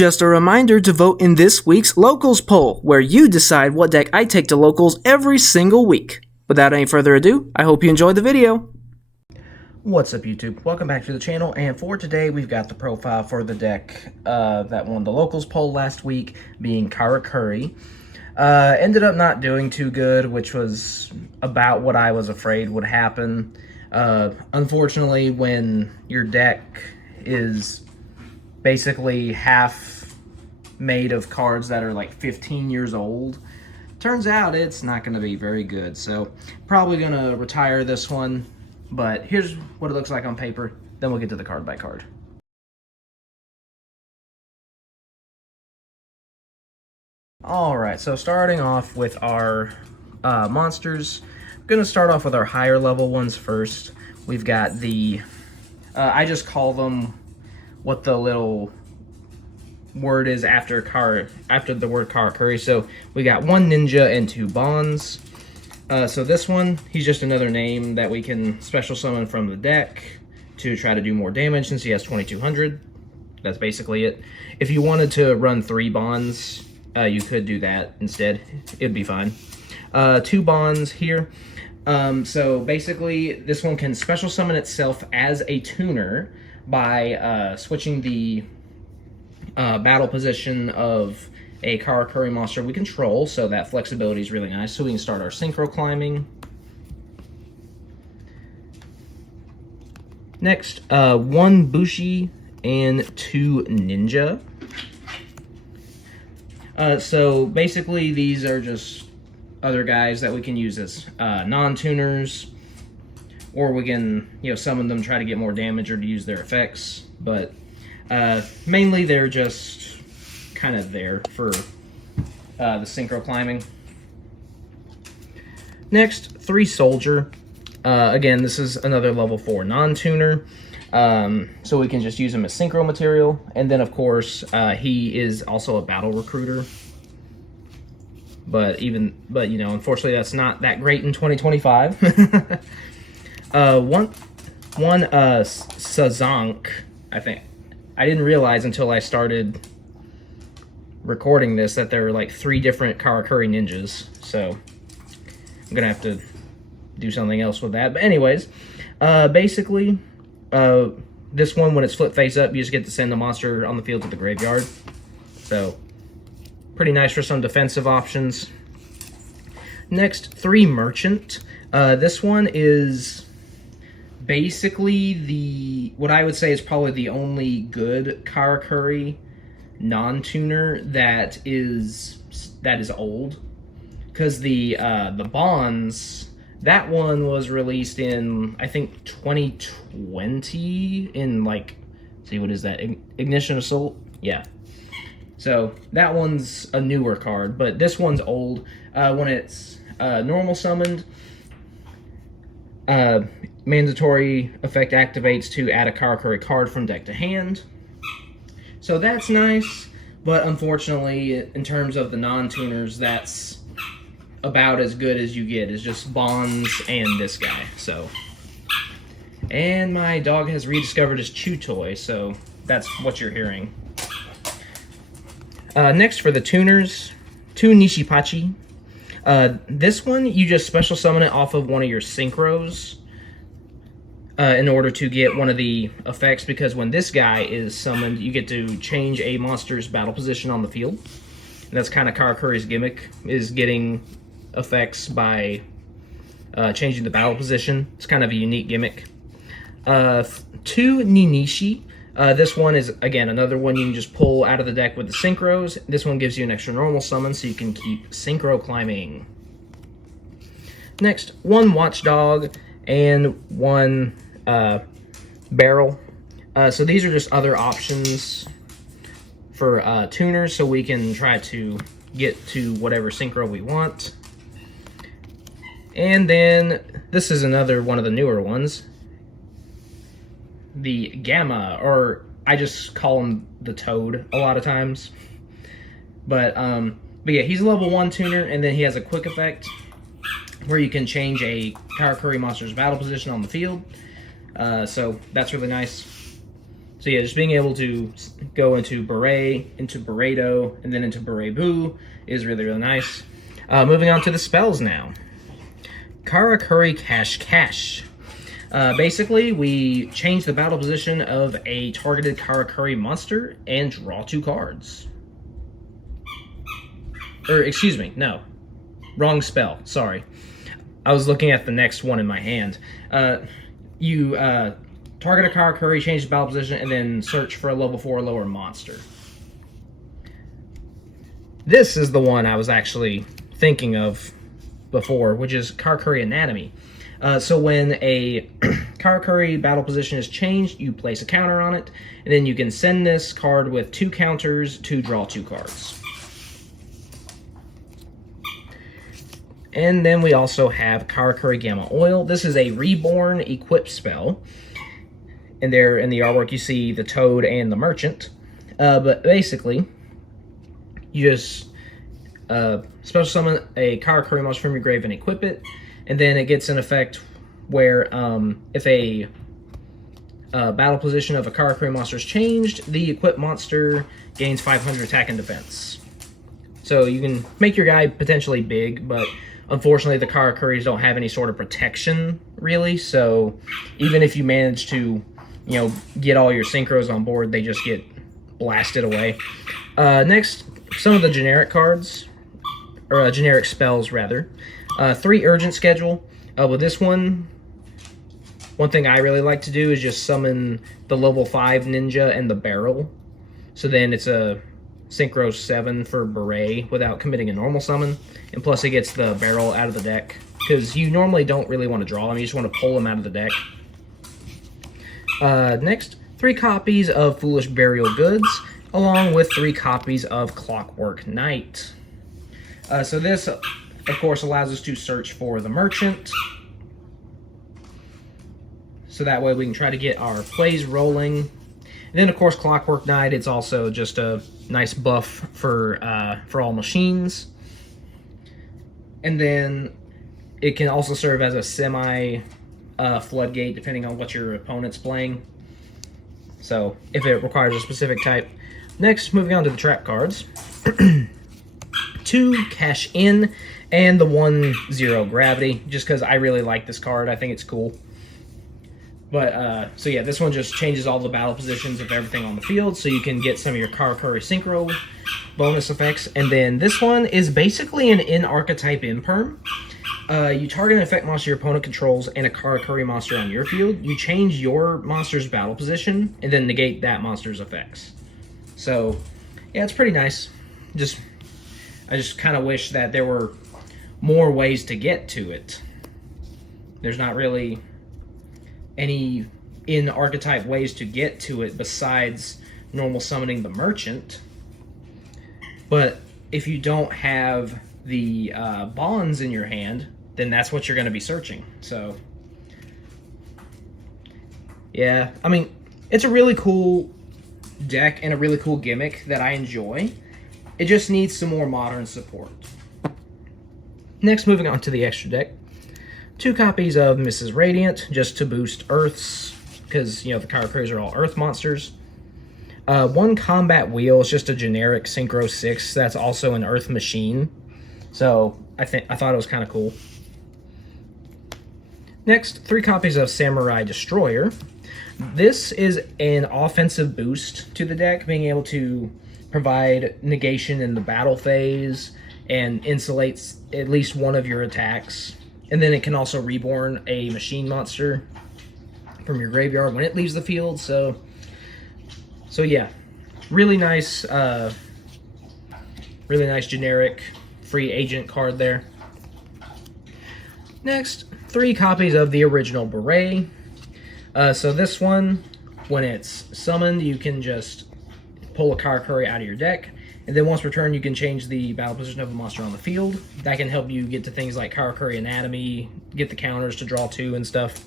Just a reminder to vote in this week's Locals poll, where you decide what deck I take to Locals every single week. Without any further ado, I hope you enjoyed the video. What's up, YouTube? Welcome back to the channel, and for today we've got the profile for the deck that won the Locals poll last week, being Karakuri. Ended up not doing too good, which was about what I was afraid would happen. Unfortunately, when your deck is basically half made of cards that are like 15 years old, turns out it's not going to be very good. So probably going to retire this one, but here's what it looks like on paper. Then we'll get to the card by card. Alright, so starting off with our monsters, I'm going to start off with our higher level ones first. We've got the, I just call them what the little word is after the word Karakuri. So we got one ninja and two bonds. So this one, he's just another name that we can special summon from the deck to try to do more damage since he has 2200. That's basically it. If you wanted to run 3 bonds, you could do that instead. It'd be fine. 2 bonds here. So basically, this one can special summon itself as a tuner by switching the battle position of a Karakuri monster we control, so that flexibility is really nice. So we can start our synchro climbing. Next, 1 Bushi and 2 Ninja. So basically, these are just other guys that we can use as non-tuners, or we can, summon them, try to get more damage or to use their effects. But mainly they're just kind of there for the synchro climbing. Next, 3 Soldier. Again, this is another level 4 non-tuner. So we can just use him as synchro material. And then, of course, he is also a battle recruiter. But unfortunately, that's not that great in 2025. One Sazank, I think. I didn't realize until I started recording this that there were like 3 different Karakuri ninjas. So I'm gonna have to do something else with that. But anyways, basically, this one, when it's flip face up, you just get to send the monster on the field to the graveyard. So pretty nice for some defensive options. Next, 3 Merchant. This one is basically what I would say is probably the only good Karakuri non-tuner that is old, because the Bonds, that one was released in, I think, 2020 in, like, see, what is that, Ignition Assault? Yeah. So that one's a newer card, but this one's old. When it's normal summoned, mandatory effect activates to add a Karakuri card from deck to hand. So that's nice, but unfortunately, in terms of the non-tuners, that's about as good as you get, is just Bonds and this guy. So, and my dog has rediscovered his chew toy, so that's what you're hearing. Next, for the tuners, 2 Nishipachi. This one, you just special summon it off of one of your synchros in order to get one of the effects, because when this guy is summoned, you get to change a monster's battle position on the field. And that's kind of Karakuri's gimmick, is getting effects by changing the battle position. It's kind of a unique gimmick. 2 Ninishi. This one is, again, another one you can just pull out of the deck with the synchros. This one gives you an extra normal summon, so you can keep synchro climbing. Next, 1 Watchdog and 1 Barrel. So these are just other options for tuners, so we can try to get to whatever synchro we want. And then, this is another one of the newer ones. The Gamma, or I just call him the Toad a lot of times. But yeah, he's a level 1 tuner, and then he has a quick effect where you can change a Karakuri monster's battle position on the field. So that's really nice. So yeah, just being able to go into Beret, into Beredo, and then into Beret Boo is really, really nice. Moving on to the spells now. Karakuri Cash Cash. Basically, we change the battle position of a targeted Karakuri monster and draw 2 cards. Or, excuse me, no. Wrong spell, sorry. I was looking at the next one in my hand. You target a Karakuri, change the battle position, and then search for a level 4 or lower monster. This is the one I was actually thinking of before, which is Karakuri Anatomy. So when a Karakuri battle position is changed, you place a counter on it, and then you can send this card with 2 counters to draw 2 cards. And then we also have Karakuri Gamma Oil. This is a reborn equip spell. And there in the artwork you see the Toad and the Merchant. But basically, you just special summon a Karakuri monster from your grave and equip it. And then it gets an effect where if a battle position of a Karakuri monster is changed, the equipped monster gains 500 attack and defense. So you can make your guy potentially big, but unfortunately the Karakuris don't have any sort of protection, really. So even if you manage to, you know, get all your synchros on board, they just get blasted away. Next, some of the generic cards, or generic spells, rather. 3 Urgent Schedule. With this one thing I really like to do is just summon the level 5 ninja and the barrel. So then it's a Synchro 7 for Beret without committing a normal summon. And plus it gets the barrel out of the deck, because you normally don't really want to draw them, you just want to pull them out of the deck. Next, 3 copies of Foolish Burial Goods, along with 3 copies of Clockwork Knight. So this, of course, allows us to search for the Merchant. So that way we can try to get our plays rolling. And then, of course, Clockwork Knight, it's also just a nice buff for all machines. And then it can also serve as a semi floodgate, depending on what your opponent's playing. So, if it requires a specific type. Next, moving on to the trap cards. 2 Cash In, and the 1/0 Gravity, just because I really like this card. I think it's cool. But, so yeah, this one just changes all the battle positions of everything on the field, so you can get some of your Karakuri Synchro bonus effects. And then this one is basically an in-archetype imperm. You target an effect monster your opponent controls and a Karakuri monster on your field. You change your monster's battle position, and then negate that monster's effects. So, yeah, it's pretty nice. I just kind of wish that there were more ways to get to it. There's not really any in-archetype ways to get to it besides normal summoning the Merchant. But if you don't have the bonds in your hand, then that's what you're going to be searching. So, yeah, I mean, it's a really cool deck and a really cool gimmick that I enjoy. It just needs some more modern support. Next, moving on to the extra deck. 2 copies of Mrs. Radiant, just to boost Earths, because, you know, the Karakuris are all Earth monsters. 1 Combat Wheel is just a generic Synchro 6 that's also an Earth machine. So, I thought it was kind of cool. Next, 3 copies of Samurai Destroyer. This is an offensive boost to the deck, being able to provide negation in the battle phase and insulates at least one of your attacks. And then it can also reborn a machine monster from your graveyard when it leaves the field. So yeah, really nice generic free agent card there. Next, 3 copies of the original Beret. So this one, when it's summoned, you can just pull a Karakuri out of your deck. And then once per turn, you can change the battle position of a monster on the field. That can help you get to things like Karakuri Anatomy, get the counters to draw 2 and stuff.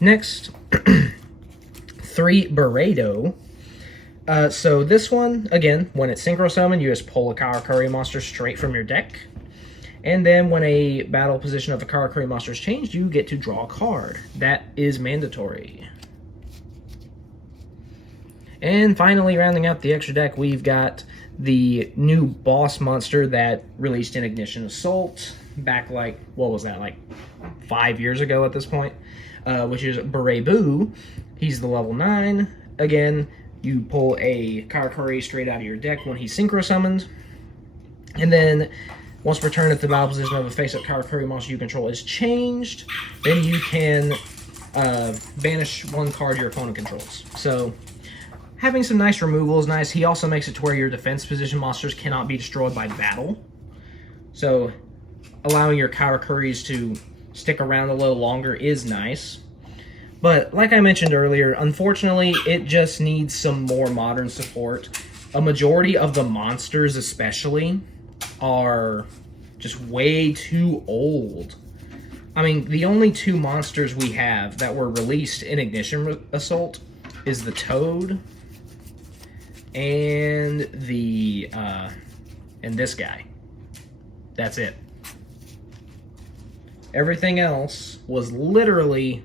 Next, 3 Beredo. So this one, again, when it's Synchro Summon, you just pull a Karakuri monster straight from your deck. And then when a battle position of a Karakuri monster is changed, you get to draw a card. That is mandatory. And finally, rounding out the extra deck, we've got the new boss monster that released in Ignition Assault back like, what was that, like 5 years ago at this point, which is Boo. He's the level 9. Again, you pull a Karakuri straight out of your deck when he's synchro summoned. And then, once per turn, if the battle position of a face-up Karakuri monster you control is changed, then you can banish one card your opponent controls. So, having some nice removal is nice. He also makes it to where your defense position monsters cannot be destroyed by battle. So, allowing your Karakuris to stick around a little longer is nice. But, like I mentioned earlier, unfortunately, it just needs some more modern support. A majority of the monsters, especially, are just way too old. I mean, the only 2 monsters we have that were released in Ignition Assault is the Toad and and this guy. That's it. Everything else was literally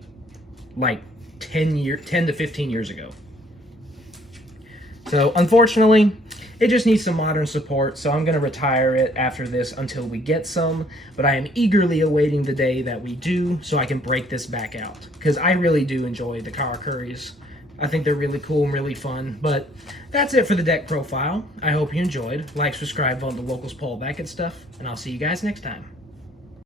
like 10 to 15 years ago. So unfortunately, it just needs some modern support, so I'm going to retire it after this until we get some, but I am eagerly awaiting the day that we do so I can break this back out, because I really do enjoy the Karakuris. I think they're really cool and really fun, but that's it for the deck profile. I hope you enjoyed. Like, subscribe, vote on the locals poll, that good stuff, and I'll see you guys next time.